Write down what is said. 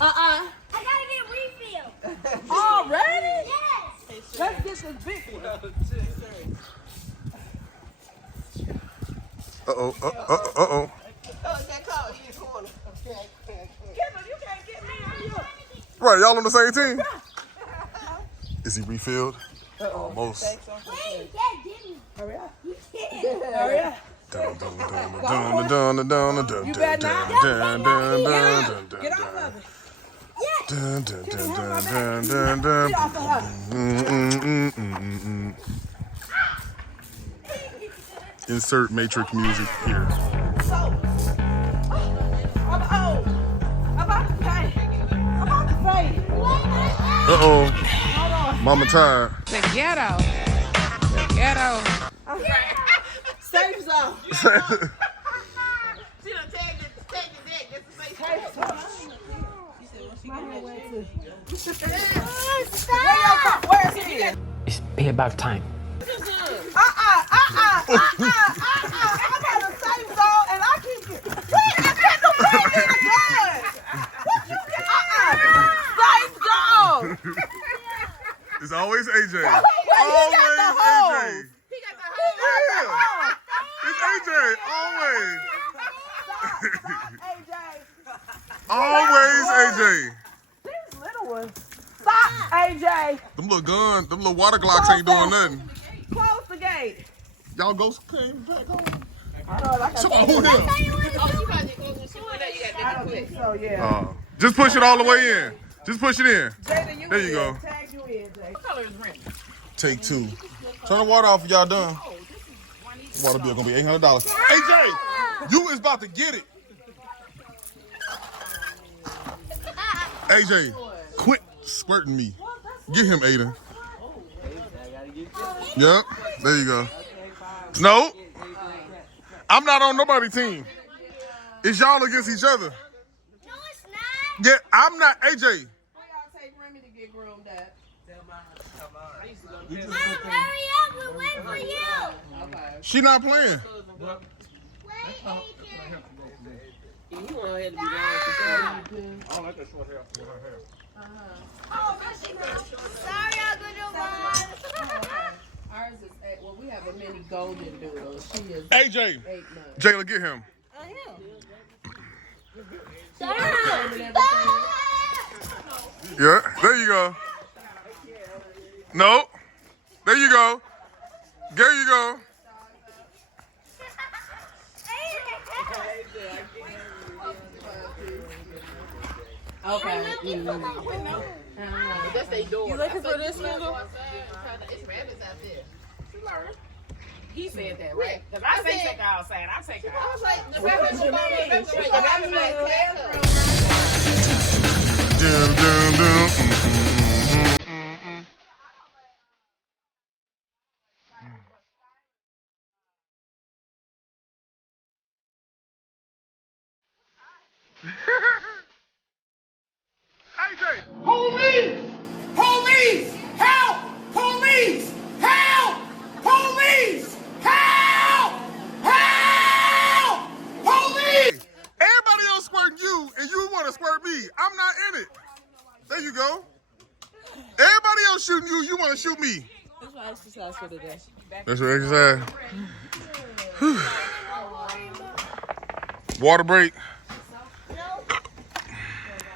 I gotta get refilled. Already? Yes. Let's get this big one. Uh-oh. Oh, that call you in the corner. Kendall, you can't get me on you. Right, y'all on the same team? Is he refilled? Almost. Wait, yeah, get me. Hurry up. Yeah. Hurry up. You better Get off of it. Get off of her. Insert Matrix music here. So, I'm old. I'm about to pay. Uh-oh. Hold on. Mama tired. The ghetto. The ghetto. Safe zone. She done tagged it deck just to say Safe zone. Where's he? It's be about time. I'm at a safe zone and I keep getting. Wait, I can't do anything again. Safe zone. It's always AJ. Wait, Always he got the AJ. hose. he got the Yeah. It's AJ. Always. AJ. Always AJ. These little ones. Stop, AJ. Them little water glocks ain't doing nothing. Close the gate. Y'all ghosts came back home. I know, like I Somebody who them? Oh, you about to go when she went out, you got I to don't quick. think so, yeah. Just push it all the way in. Just push it in. Jada, There you go. Tag you in, Jay. What color is Remy? Take 2. Turn the water off if y'all done. Water bill gonna be $800. AJ, you is about to get it. AJ, quit squirting me. Get him, Aiden. Yep, there you go. No, I'm not on nobody's team. It's y'all against each other. No, it's not. Yeah, I'm not AJ. Where y'all take Remy to get groomed at? Mom, hurry up. We're waiting for you. She not playing. Wait, AJ. You want her to be gone for Sorry, Uncle Javon. Ours is 8. Well, we have a mini golden doodle. She is AJ, 8 months. Jayla, get him. Yeah, there you go. No, there you go. There you go. Okay. That's their door. You looking for this one? It's rabbits out there. He said that, right? Because I say take her outside. I take her I out. was like, the rabbits are like, Dum, dum, dum. AJ, Police! Police! Help! Police! Help! Police! Help! Help! Police! everybody else squirting you, and you want to squirt me. I'm not in it. There you go. Everybody else shooting you, you want to shoot me. That's my exercise for today. That's your exercise. Water break.